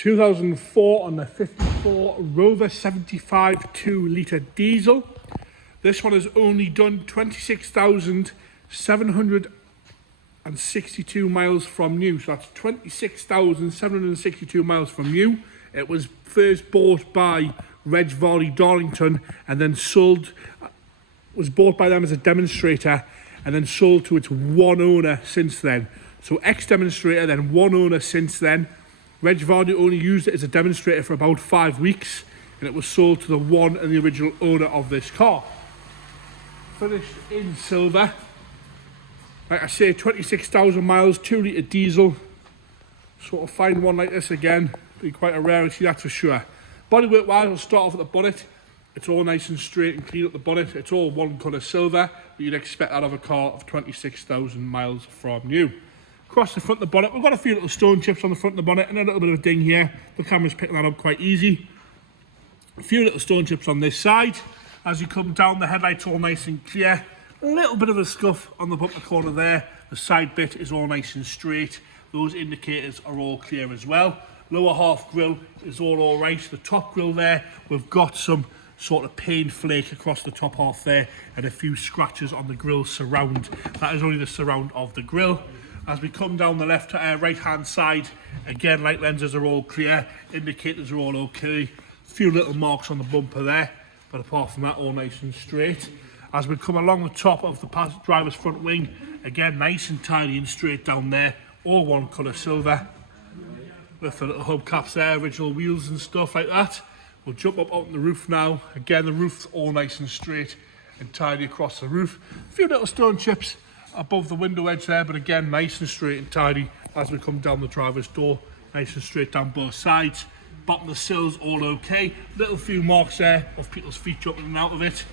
2004 on the 54 Rover 75 2-litre diesel. This one has only done 26,762 miles from new. So that's 26,762 miles from new. It was first bought by Reg Varley Darlington and then sold, was bought by them as a demonstrator and then sold to its one owner since then. So ex-demonstrator, then one owner since then. Reg Varley only used it as a demonstrator for about 5 weeks and it was sold to the one and the original owner of this car. Finished in silver. Like I say, 26,000 miles, 2-litre diesel. Sort of find one like this again, be quite a rarity, that's for sure. Bodywork wise, we'll start off at the bonnet. It's all nice and straight and clean at the bonnet. It's all one colour silver, but you'd expect that of a car of 26,000 miles from new. Across the front of the bonnet, we've got a few little stone chips on the front of the bonnet and a little bit of a ding here. The camera's picking that up quite easy. A few little stone chips on this side. As you come down, the headlights all nice and clear. A little bit of a scuff on the bumper corner there. The side bit is all nice and straight. Those indicators are all clear as well. Lower half grille is all right. The top grille there, we've got some sort of paint flake across the top half there and a few scratches on the grille surround. That is only the surround of the grille. As we come down the right hand side, again, light lenses are all clear, indicators are all okay. A few little marks on the bumper there, but apart from that, all nice and straight. As we come along the top of the driver's front wing, again, nice and tidy and straight down there, all one colour silver, with the little hubcaps there, original wheels and stuff like that. We'll jump up on the roof now. Again, the roof's all nice and straight and tidy across the roof. A few little stone chips above the window edge there, but again, nice and straight and tidy as we come down the driver's door, nice and straight down both sides. Bottom of the sills, all okay. Little few marks there of people's feet jumping in and out of it.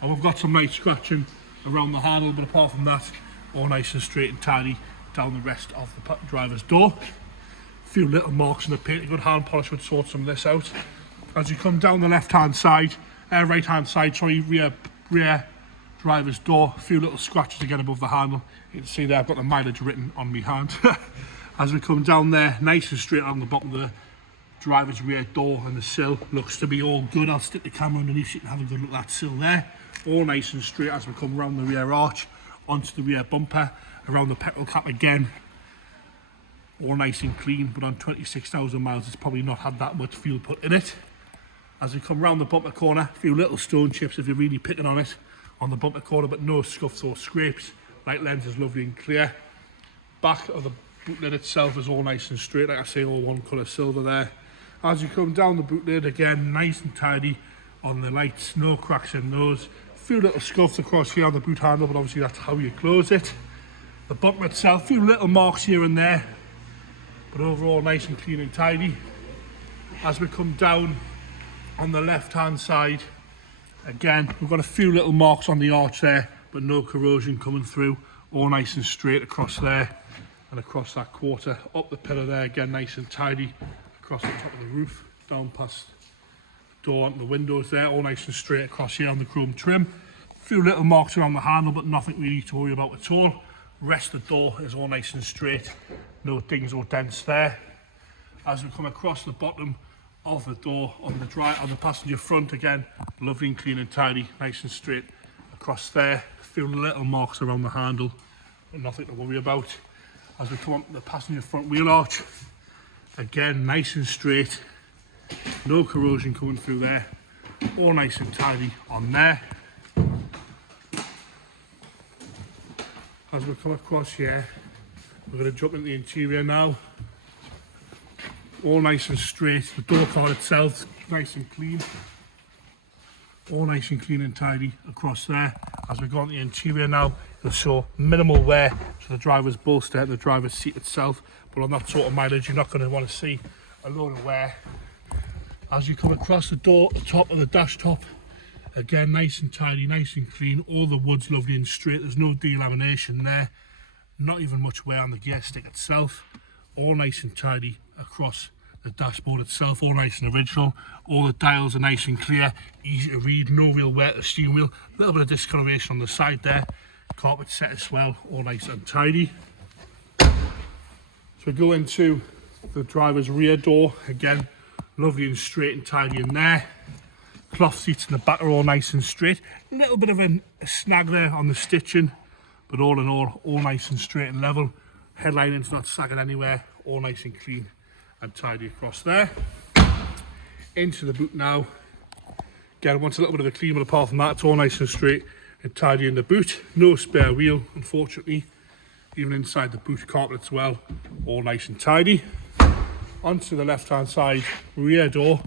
And we've got some nice scratching around the handle, but apart from that, all nice and straight and tidy down the rest of the driver's door. A few little marks in the paint, a good hand polish would sort some of this out. As you come down the right hand side, rear driver's door, a few little scratches again above the handle. You can see there I've got the mileage written on my hand. As we come down there, nice and straight on the bottom of the driver's rear door, and the sill looks to be all good. I'll stick the camera underneath so you can have a good look at that sill there. All nice and straight as we come around the rear arch, onto the rear bumper, around the petrol cap again. All nice and clean, but on 26,000 miles it's probably not had that much fuel put in it. As we come round the bumper corner, a few little stone chips if you're really picking on it on the bumper corner, but no scuffs or scrapes. Light lens is lovely and clear. Back of the boot lid itself is all nice and straight, like I say, all one colour silver there. As you come down the boot lid, again, nice and tidy on the lights, no cracks in those. A few little scuffs across here on the boot handle, but obviously that's how you close it. The bumper itself, a few little marks here and there, but overall nice and clean and tidy. As we come down on the left hand side, again, we've got a few little marks on the arch there, but no corrosion coming through. All nice and straight across there and across that quarter. Up the pillar there, again, nice and tidy. Across the top of the roof, down past the door onto the windows there, all nice and straight across here on the chrome trim. A few little marks around the handle, but nothing really to worry about at all. Rest of the door is all nice and straight. No dings or dents there. As we come across the bottom of the door on the passenger front, again, lovely and clean and tidy, nice and straight across there. A few little marks around the handle, but nothing to worry about. As we come up to the passenger front wheel arch, again, nice and straight, no corrosion coming through there, all nice and tidy on there. As we come across here, we're going to jump into the interior now. All nice and straight. The door card itself, nice and clean. All nice and clean and tidy across there. As we go on the interior now, you'll show minimal wear to the driver's bolster and the driver's seat itself. But on that sort of mileage, you're not going to want to see a load of wear. As you come across the door, the top of the dash top, again, nice and tidy, nice and clean. All the wood's lovely and straight. There's no delamination there. Not even much wear on the gear stick itself. All nice and tidy across the dashboard itself, all nice and original. All the dials are nice and clear, easy to read, no real wear to the steering wheel. A little bit of discoloration on the side there. Carpet set as well, all nice and tidy. So we go into The driver's rear door, again, lovely and straight and tidy in there. Cloth seats in the back are all nice and straight. A little bit of a snag there on the stitching, but all in all nice and straight and level. Headlining's not sagging anywhere, all nice and clean and tidy across there. Into the boot now. Again, wants a little bit of a clean, but apart from that, it's all nice and straight and tidy in the boot. No spare wheel, unfortunately. Even inside the boot carpet as well, all nice and tidy. Onto the left-hand side, rear door.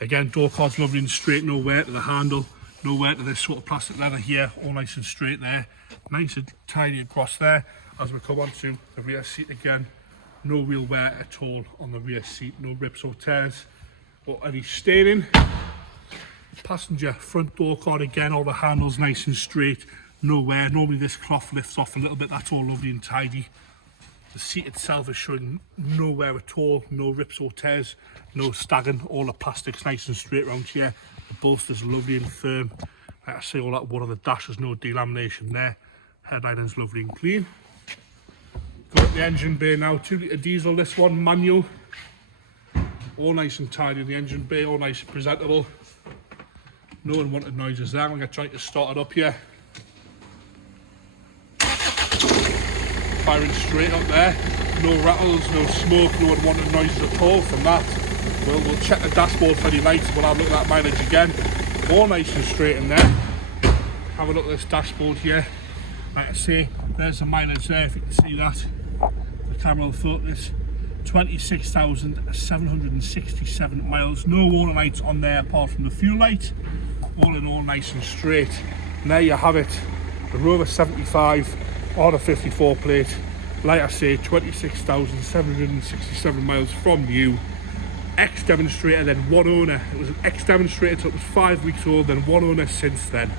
Again, door card's lovely and straight, no wear to the handle, no wear to this sort of plastic leather here, all nice and straight there. Nice and tidy across there. As we come onto the rear seat again, no wheel wear at all on the rear seat, no rips or tears or any staining. Passenger front door card again, all the handles nice and straight, no wear. Normally this cloth lifts off a little bit, that's all lovely and tidy. The seat itself is showing no wear at all, no rips or tears, no stagging, all the plastic's nice and straight around here. The bolster's lovely and firm. Like I say, all that wood on the dash, there's no delamination there. Headlining's lovely and clean. Got the engine bay now, 2 litre diesel, this one, manual. All nice and tidy in the engine bay, all nice and presentable. No unwanted noises there. I'm going to try to start it up here. Firing straight up there, no rattles, no smoke, no unwanted noises at all from that. We'll check the dashboard for any lights, we'll have a look at that mileage again. All nice and straight in there. Have a look at this dashboard here. Like I say, there's the mileage there, if you can see that. The camera will focus. 26,767 miles. No warning lights on there apart from the fuel light. All in all, nice and straight. And there you have it. The Rover 75 on a 54 plate. Like I say, 26,767 miles from new. Ex-demonstrator, then one owner. It was an ex-demonstrator till it was 5 weeks old, then one owner since then.